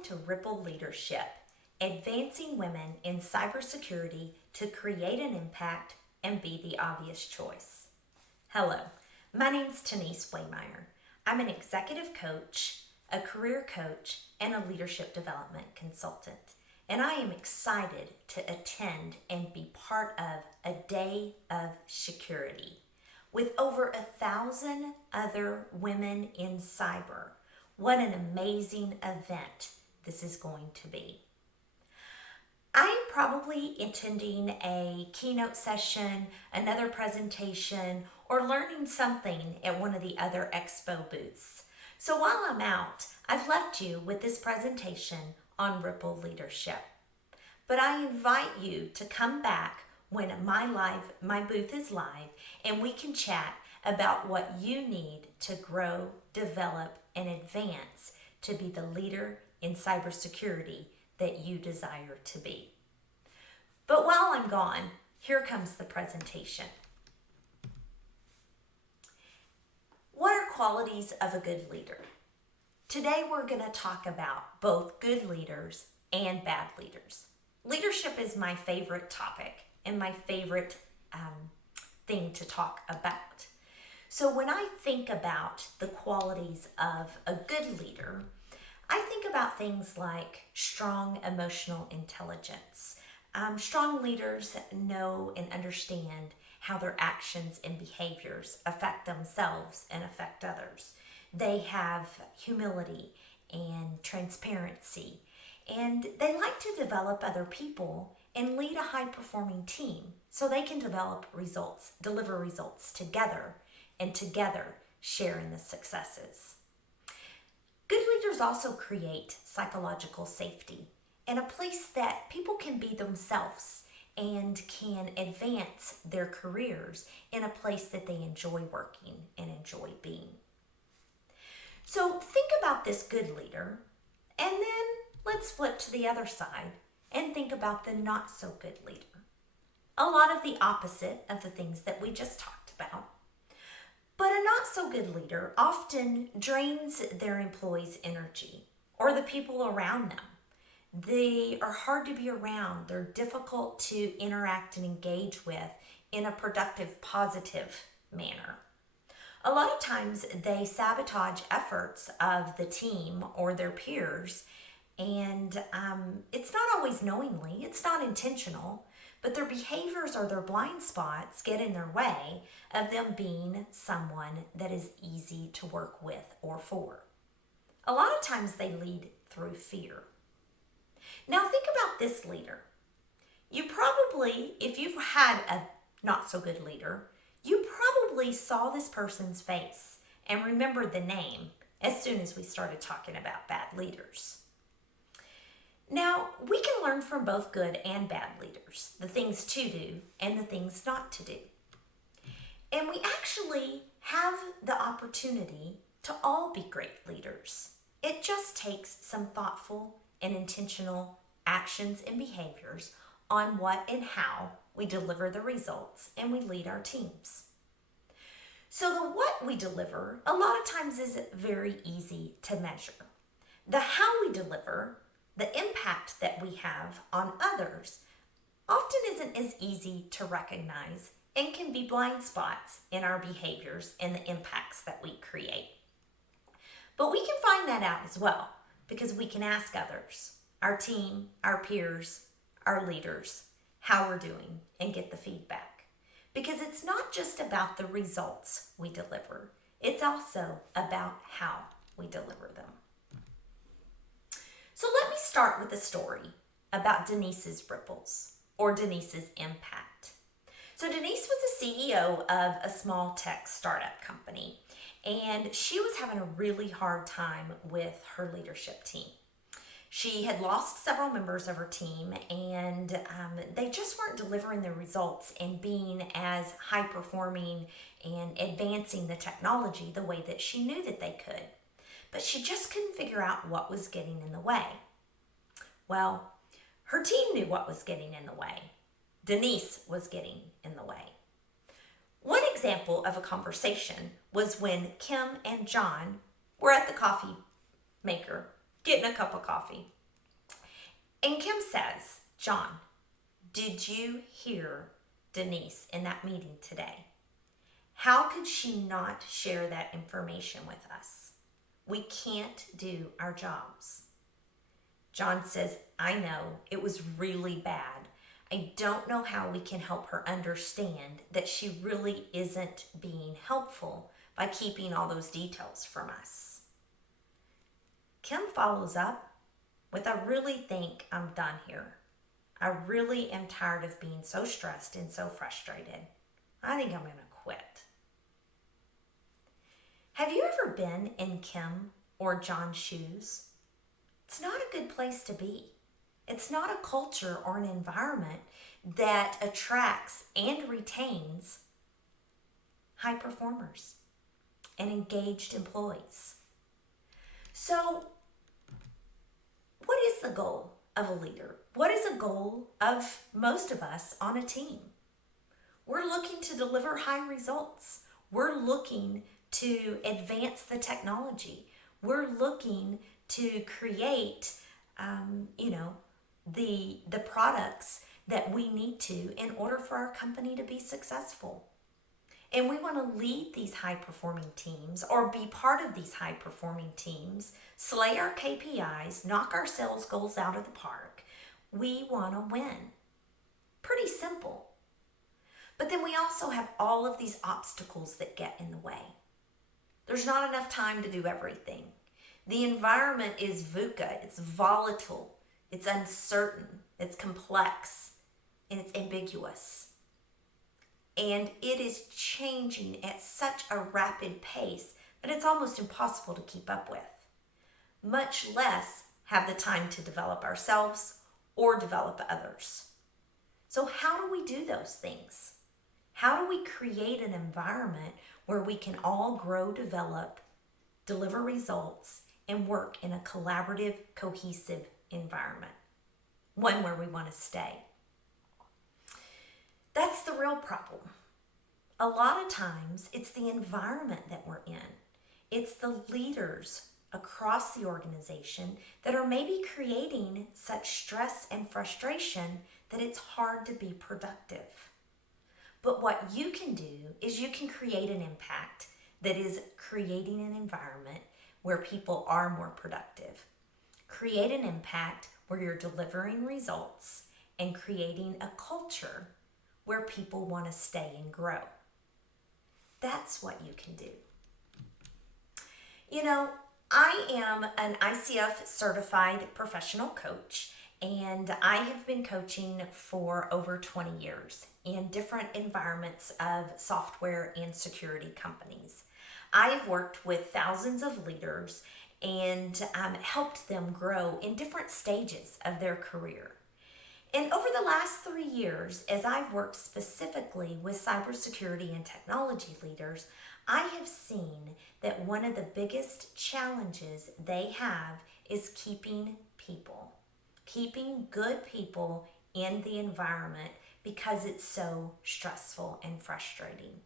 Welcome to Ripple Leadership, advancing women in cybersecurity to create an impact and be the obvious choice. Hello, my name's Denise Waymeyer. I'm an executive coach, a career coach, and a leadership development consultant. And I am excited to attend and be part of a day of Shecurity with over 1,000 other women in cyber. What an amazing event this is going to be. I am probably attending a keynote session, another presentation, or learning something at one of the other expo booths. So while I'm out, I've left you with this presentation on Ripple Leadership. But I invite you to come back when my booth is live, and we can chat about what you need to grow, develop, and advance to be the leader in cybersecurity that you desire to be. But while I'm gone, here comes the presentation. What are qualities of a good leader? Today we're going to talk about both good leaders and bad leaders. Leadership is my favorite topic and my favorite thing to talk about. So when I think about the qualities of a good leader, I think about things like strong emotional intelligence. Strong leaders know and understand how their actions and behaviors affect themselves and affect others. They have humility and transparency, and they like to develop other people and lead a high-performing team so they can deliver results together, and together share in the successes. Good leaders also create psychological safety and a place that people can be themselves and can advance their careers in a place that they enjoy working and enjoy being. So think about this good leader, and then let's flip to the other side and think about the not so good leader. A lot of the opposite of the things that we just talked about. But a not so good leader often drains their employees' energy or the people around them. They are hard to be around. They're difficult to interact and engage with in a productive, positive manner. A lot of times they sabotage efforts of the team or their peers, and it's not always knowingly, it's not intentional, but their behaviors or their blind spots get in their way of them being someone that is easy to work with or for. A lot of times they lead through fear. Now think about this leader. You probably, if you've had a not so good leader, you probably saw this person's face and remembered the name as soon as we started talking about bad leaders. Now, we can learn from both good and bad leaders, the things to do and the things not to do. And we actually have the opportunity to all be great leaders. It just takes some thoughtful and intentional actions and behaviors on what and how we deliver the results and we lead our teams. So the what we deliver a lot of times is very easy to measure. The how we deliver, the impact that we have on others, often isn't as easy to recognize and can be blind spots in our behaviors and the impacts that we create. But we can find that out as well because we can ask others, our team, our peers, our leaders, how we're doing and get the feedback. Because it's not just about the results we deliver, it's also about how we deliver them. So let me start with a story about Denise's ripples or Denise's impact. So Denise was the CEO of a small tech startup company, and she was having a really hard time with her leadership team. She had lost several members of her team, and they just weren't delivering the results and being as high performing and advancing the technology the way that she knew that they could. But she just couldn't figure out what was getting in the way. Well, her team knew what was getting in the way. Denise was getting in the way. One example of a conversation was when Kim and John were at the coffee maker getting a cup of coffee. And Kim says, John, did you hear Denise in that meeting today? How could she not share that information with us? We can't do our jobs. John says, I know, it was really bad. I don't know how we can help her understand that she really isn't being helpful by keeping all those details from us. Kim follows up with, I really think I'm done here. I really am tired of being so stressed and so frustrated. I think I'm going to quit. Have you ever been in Kim or John's shoes? It's not a good place to be. It's not a culture or an environment that attracts and retains high performers and engaged employees. So, what is the goal of a leader? What is a goal of most of us on a team? We're looking to deliver high results. We're looking to advance the technology. We're looking to create, the products that we need to in order for our company to be successful. And we want to lead these high-performing teams or be part of these high-performing teams, slay our KPIs, knock our sales goals out of the park. We want to win. Pretty simple. But then we also have all of these obstacles that get in the way. There's not enough time to do everything. The environment is VUCA. It's volatile. It's uncertain. It's complex. And it's ambiguous. And it is changing at such a rapid pace that it's almost impossible to keep up with, much less have the time to develop ourselves or develop others. So how do we do those things? How do we create an environment where we can all grow, develop, deliver results, and work in a collaborative, cohesive environment? One where we want to stay. That's the real problem. A lot of times, it's the environment that we're in. It's the leaders across the organization that are maybe creating such stress and frustration that it's hard to be productive. But what you can do is you can create an impact that is creating an environment where people are more productive. Create an impact where you're delivering results and creating a culture where people want to stay and grow. That's what you can do. You know, I am an ICF certified professional coach, and I have been coaching for over 20 years in different environments of software and security companies. I have worked with thousands of leaders and helped them grow in different stages of their career. And over the last 3 years, as I've worked specifically with cybersecurity and technology leaders, I have seen that one of the biggest challenges they have is keeping people, keeping good people in the environment because it's so stressful and frustrating.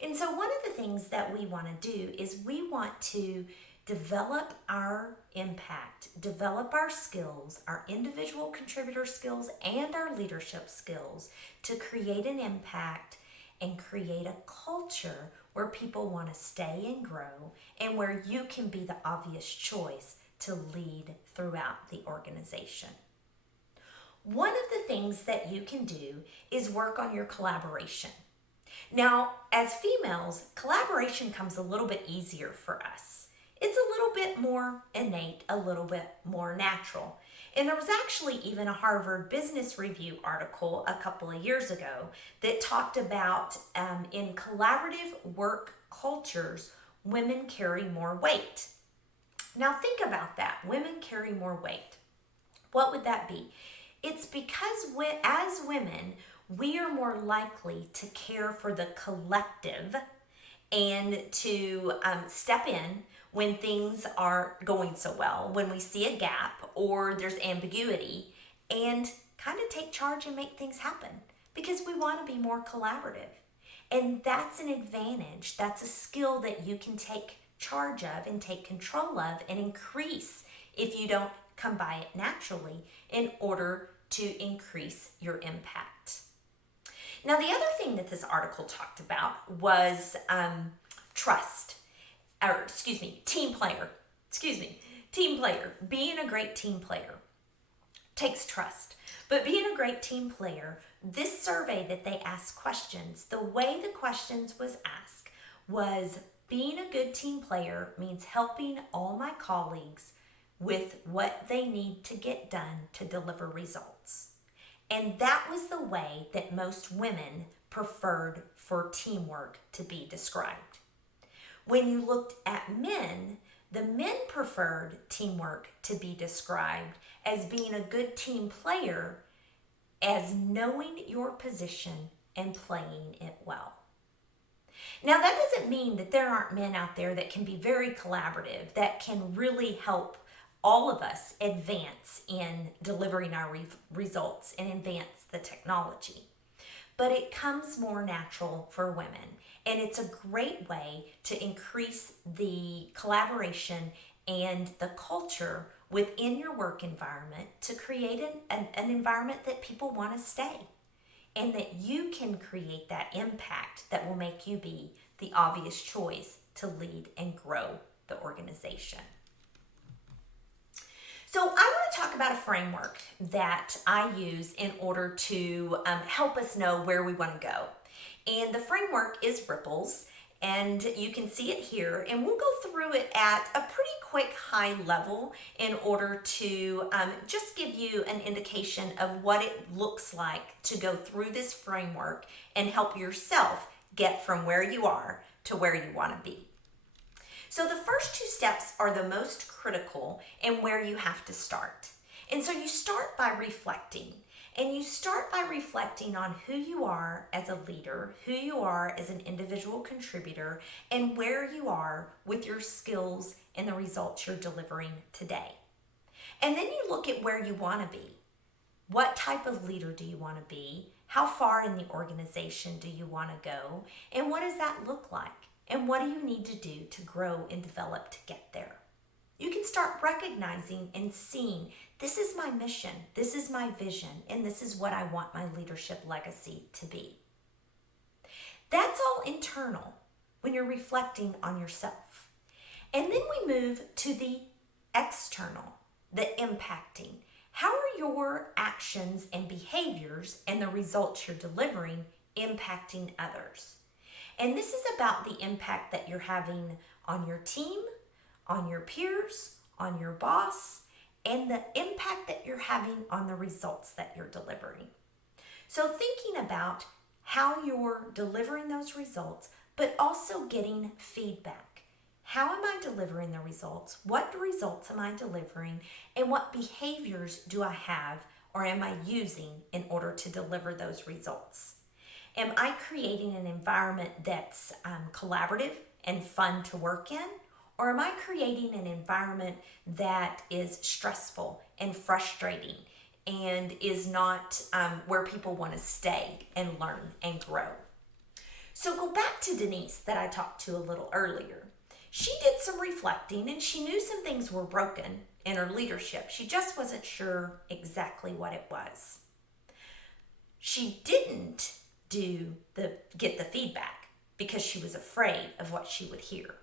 And so one of the things that we want to do is we want to develop our impact, develop our skills, our individual contributor skills and our leadership skills to create an impact and create a culture where people want to stay and grow and where you can be the obvious choice to lead throughout the organization. One of the things that you can do is work on your collaboration. Now, as females, collaboration comes a little bit easier for us. It's a little bit more innate, a little bit more natural. And there was actually even a Harvard Business Review article a couple of years ago that talked about in collaborative work cultures, women carry more weight. Now think about that. Women carry more weight. What would that be? It's because as women, we are more likely to care for the collective and to step in when things aren't going so well, when we see a gap or there's ambiguity, and kind of take charge and make things happen because we want to be more collaborative. And that's an advantage. That's a skill that you can take charge of and take control of and increase if you don't come by it naturally in order to increase your impact. Now, the other thing that this article talked about was team player. Team player. Being a great team player takes trust. But being a great team player, this survey that they asked questions, the way the questions was asked was, being a good team player means helping all my colleagues with what they need to get done to deliver results. And that was the way that most women preferred for teamwork to be described. When you looked at men, the men preferred teamwork to be described as being a good team player, as knowing your position and playing it well. Now, that doesn't mean that there aren't men out there that can be very collaborative, that can really help all of us advance in delivering our results and advance the technology. But it comes more natural for women, and it's a great way to increase the collaboration and the culture within your work environment to create an environment that people want to stay, and that you can create that impact that will make you be the obvious choice to lead and grow the organization. So I want to talk about a framework that I use in order to help us know where we want to go. And the framework is Ripples, and you can see it here. And we'll go through it at a pretty quick high level in order to just give you an indication of what it looks like to go through this framework and help yourself get from where you are to where you want to be. So the first two steps are the most critical and where you have to start. And so you start by reflecting. And you start by reflecting on who you are as a leader, who you are as an individual contributor, and where you are with your skills and the results you're delivering today. And then you look at where you want to be. What type of leader do you want to be? How far in the organization do you want to go? And what does that look like? And what do you need to do to grow and develop to get there? You can start recognizing and seeing, this is my mission, this is my vision, and this is what I want my leadership legacy to be. That's all internal when you're reflecting on yourself. And then we move to the external, the impacting. How are your actions and behaviors and the results you're delivering impacting others? And this is about the impact that you're having on your team, on your peers, on your boss, and the impact that you're having on the results that you're delivering. So thinking about how you're delivering those results, but also getting feedback. How am I delivering the results? What results am I delivering? And what behaviors do I have or am I using in order to deliver those results? Am I creating an environment that's collaborative and fun to work in? Or am I creating an environment that is stressful and frustrating and is not where people want to stay and learn and grow? So go back to Denise that I talked to a little earlier. She did some reflecting and she knew some things were broken in her leadership. She just wasn't sure exactly what it was. She didn't get the feedback because she was afraid of what she would hear.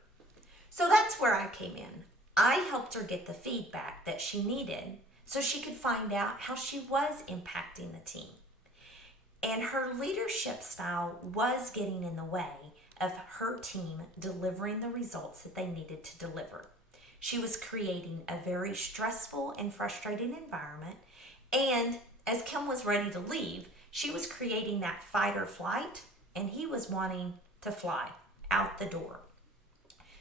So that's where I came in. I helped her get the feedback that she needed so she could find out how she was impacting the team. And her leadership style was getting in the way of her team delivering the results that they needed to deliver. She was creating a very stressful and frustrating environment, and as Kim was ready to leave, she was creating that fight or flight, and he was wanting to fly out the door.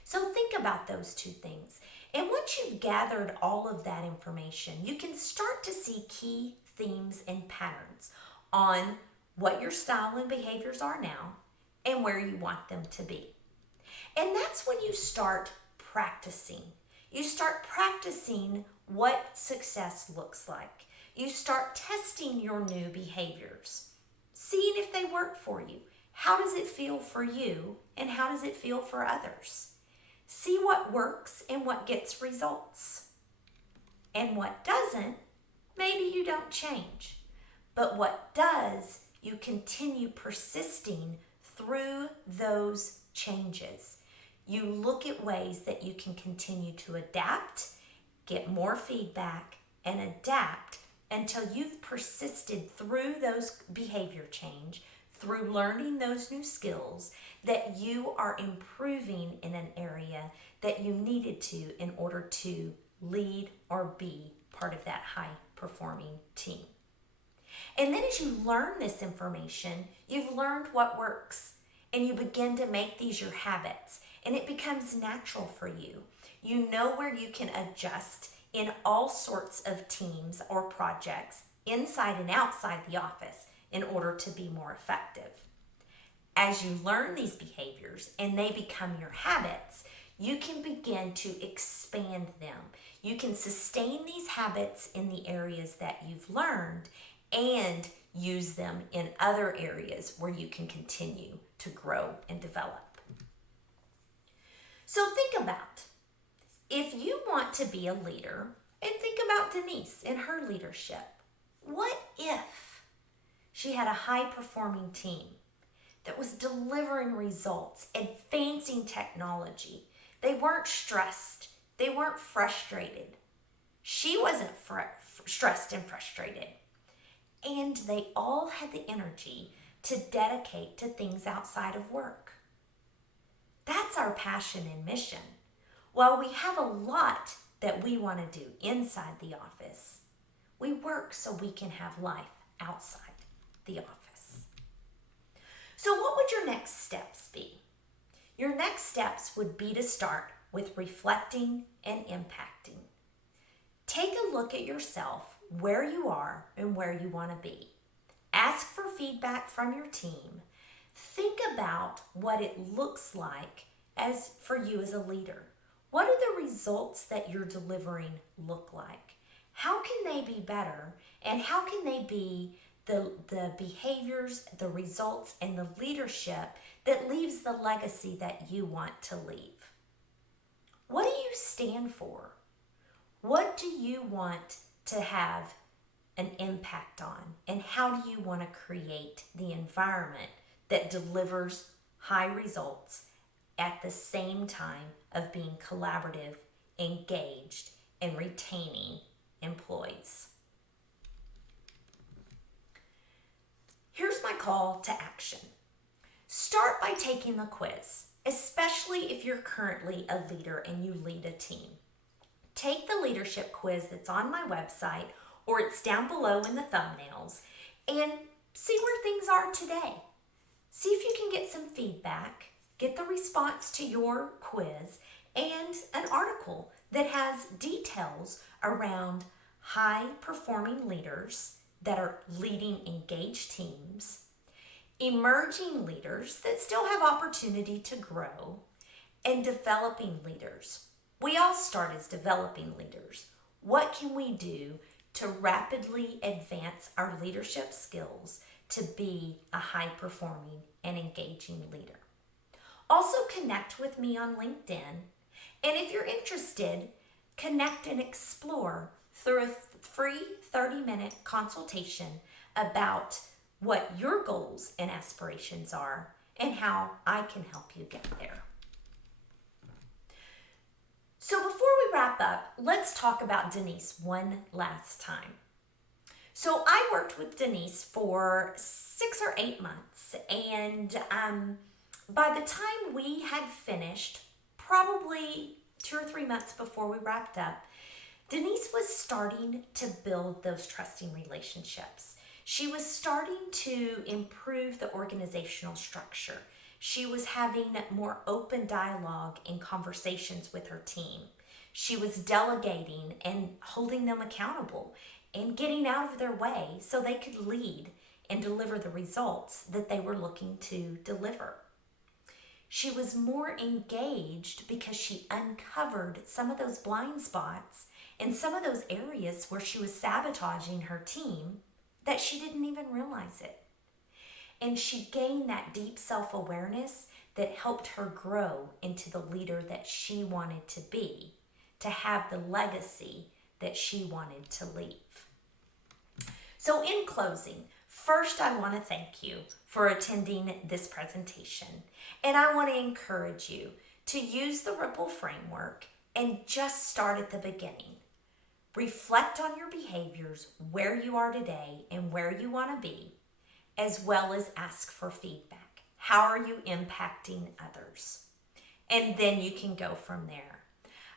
So think about those two things. And once you've gathered all of that information, you can start to see key themes and patterns on what your style and behaviors are now and where you want them to be. And that's when you start practicing. You start practicing what success looks like. You start testing your new behaviors, seeing if they work for you. How does it feel for you and how does it feel for others? See what works and what gets results. And what doesn't, maybe you don't change. But what does, you continue persisting through those changes. You look at ways that you can continue to adapt, get more feedback, and adapt until you've persisted through those behavior change, through learning those new skills, that you are improving in an area that you needed to in order to lead or be part of that high performing team. And then as you learn this information, you've learned what works, and you begin to make these your habits, and it becomes natural for you. You know where you can adjust in all sorts of teams or projects inside and outside the office in order to be more effective. As you learn these behaviors and they become your habits, you can begin to expand them. You can sustain these habits in the areas that you've learned and use them in other areas where you can continue to grow and develop. So think about, if you want to be a leader, and think about Denise and her leadership. What if she had a high-performing team that was delivering results, advancing technology? They weren't stressed. They weren't frustrated. She wasn't stressed and frustrated. And they all had the energy to dedicate to things outside of work. That's our passion and mission. While we have a lot that we want to do inside the office, we work so we can have life outside the office. So what would your next steps be? Your next steps would be to start with reflecting and impacting. Take a look at yourself, where you are and where you want to be. Ask for feedback from your team. Think about what it looks like for you as a leader. What do the results that you're delivering look like? How can they be better? And how can they be the behaviors, the results, and the leadership that leaves the legacy that you want to leave? What do you stand for? What do you want to have an impact on? And how do you want to create the environment that delivers high results at the same time of being collaborative, engaged, and retaining employees? Here's my call to action. Start by taking the quiz, especially if you're currently a leader and you lead a team. Take the leadership quiz that's on my website, or it's down below in the thumbnails, and see where things are today. See if you can get some feedback, get the response to your quiz, and an article that has details around high-performing leaders that are leading engaged teams, emerging leaders that still have opportunity to grow, and developing leaders. We all start as developing leaders. What can we do to rapidly advance our leadership skills to be a high-performing and engaging leader? Also connect with me on LinkedIn. And if you're interested, connect and explore through a free 30-minute consultation about what your goals and aspirations are and how I can help you get there. So before we wrap up, let's talk about Denise one last time. So I worked with Denise for 6 or 8 months, and by the time we had finished, probably 2 or 3 months before we wrapped up, Denise was starting to build those trusting relationships. She was starting to improve the organizational structure. She was having more open dialogue and conversations with her team. She was delegating and holding them accountable and getting out of their way so they could lead and deliver the results that they were looking to deliver. She was more engaged because she uncovered some of those blind spots and some of those areas where she was sabotaging her team that she didn't even realize it. And she gained that deep self-awareness that helped her grow into the leader that she wanted to be, to have the legacy that she wanted to leave. So in closing, first I want to thank you for attending this presentation, and I want to encourage you to use the Ripple framework and just start at the beginning. Reflect on your behaviors, where you are today and where you want to be, as well as ask for feedback. How are you impacting others? And then you can go from there.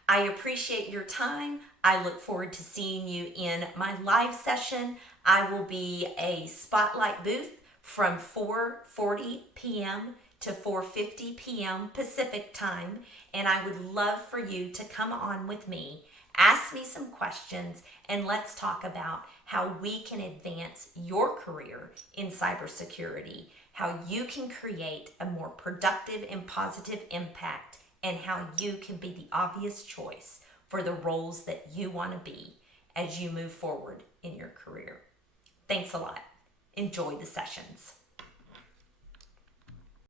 I appreciate your time. I look forward to seeing you in my live session. I will be a spotlight booth from 4:40 p.m. to 4:50 p.m. Pacific time, and I would love for you to come on with me, ask me some questions, and let's talk about how we can advance your career in cybersecurity, how you can create a more productive and positive impact, and how you can be the obvious choice for the roles that you want to be as you move forward in your career. Thanks a lot. Enjoy the sessions.